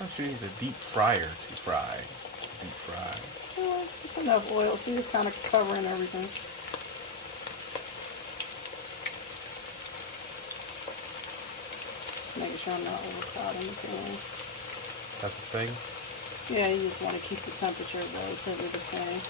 thought you needed a deep fryer to fry. Deep fry. Well, just enough oil. See, it's kind of covering everything. Making sure I'm not overcrowding the pan. That's the thing. Yeah, you just want to keep the temperature relatively the same.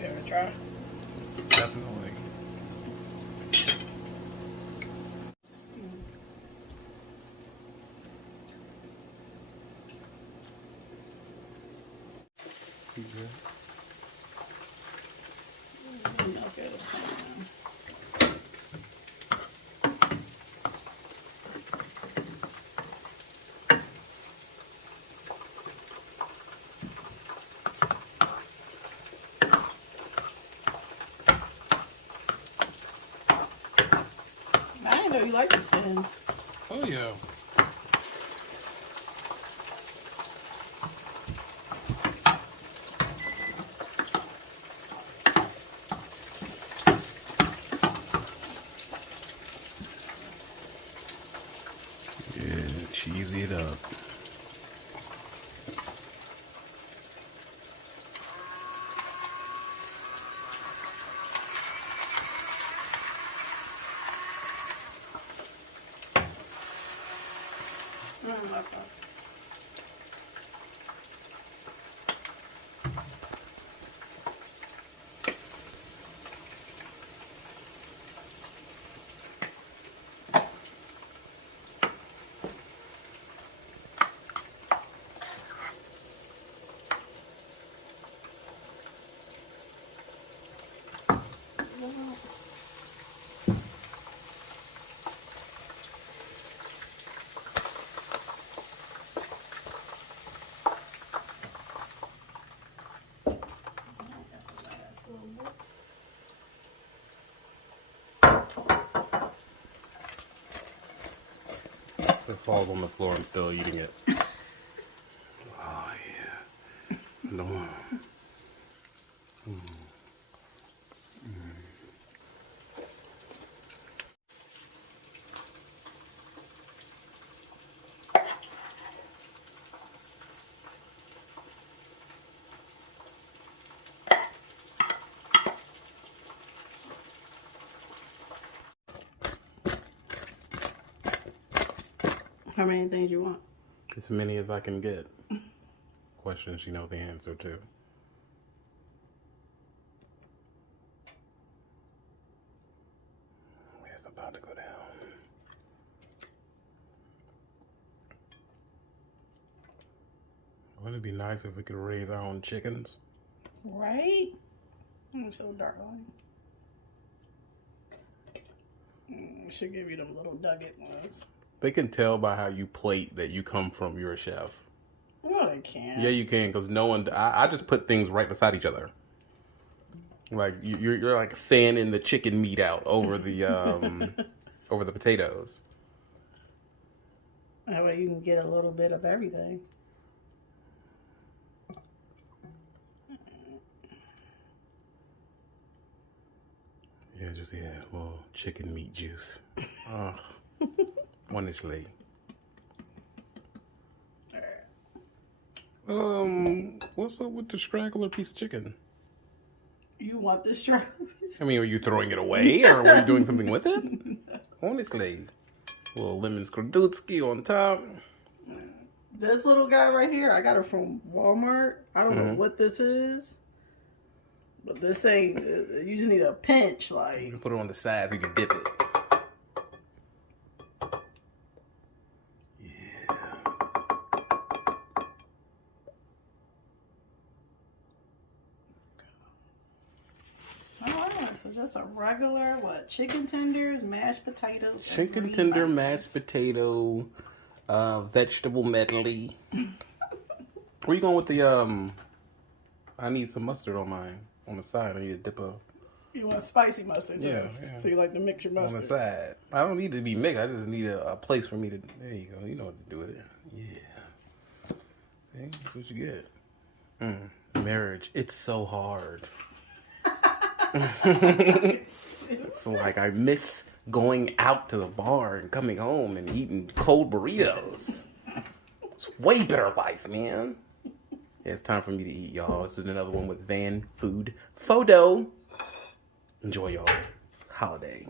You ever try? Definitely. You good? Okay, that's fine. I didn't know you liked the skins. Oh yeah. Yeah, cheesy it up. Okay. It falls on the floor. I'm still eating it. Oh yeah. No. How many things you want? As many as I can get. Questions you know the answer to. It's about to go down. Wouldn't it be nice if we could raise our own chickens? Right? I'm so darling. Should give you them little nugget ones. They can tell by how you plate that you come from you're a chef. No, they can't. Yeah, you can, because no one. I just put things right beside each other. Like you're like fanning the chicken meat out over the over the potatoes. That way you can get a little bit of everything. Yeah, just well, chicken meat juice. Oh, honestly. What's up with the straggler piece of chicken? You want this straggler piece? I mean, are you throwing it away, or are you doing something with it? Honestly, a little lemon skradutsky on top. This little guy right here, I got it from Walmart. I don't know what this is, but this thing, you just need a pinch, like. You can put it on the side so you can dip it. Yeah. Alright, so just a regular, what, chicken tenders, mashed potatoes. Chicken tender, mashed potato, vegetable medley. Where you going with the, I need some mustard on mine, on the side. I need to dip a... You want spicy mustard, too? Yeah. So you like to mix your mustard? On the side. I don't need it to be mixed. I just need a place for me to... There you go. You know what to do with it. Yeah. See? That's what you get. Marriage. It's so hard. It's like I miss going out to the bar and coming home and eating cold burritos. It's way better life, man. Yeah, it's time for me to eat, y'all. This is another one with Van Food Photo. Enjoy y'all holiday.